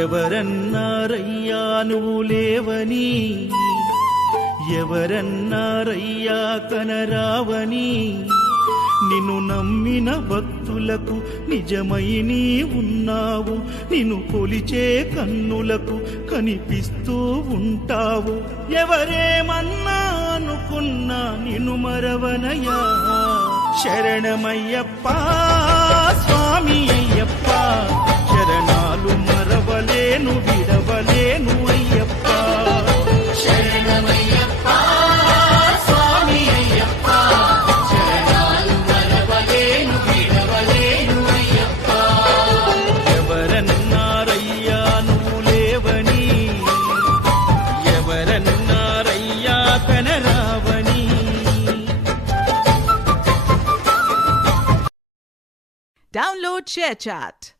ఎవరన్నారయ్యా నువ్వు లేవని, ఎవరన్నారయ్యా కనరావని, నిన్ను నమ్మిన భక్తులకు నిజమై నీ ఉన్నావు, నిన్ను కొలిచే కన్నులకు కనిపిస్తూ ఉంటావు. ఎవరేమన్నా అనుకున్నా నిన్ను మరవనయ్యా. శరణమయ్యప్ప స్వామి అయ్యప్ప, శరణాలు మరవలేను విడవలేను అయ్యప్ప. శరణమయ్యప్ప స్వామి అయ్యప్ప, శరణాలు మరవలేను విడవలేను అయ్యప్ప. ఎవరన్నారయ్యా నువ్వు లేవని, ఎవరన్నారయ్యా కనరావని. Download ShareChat.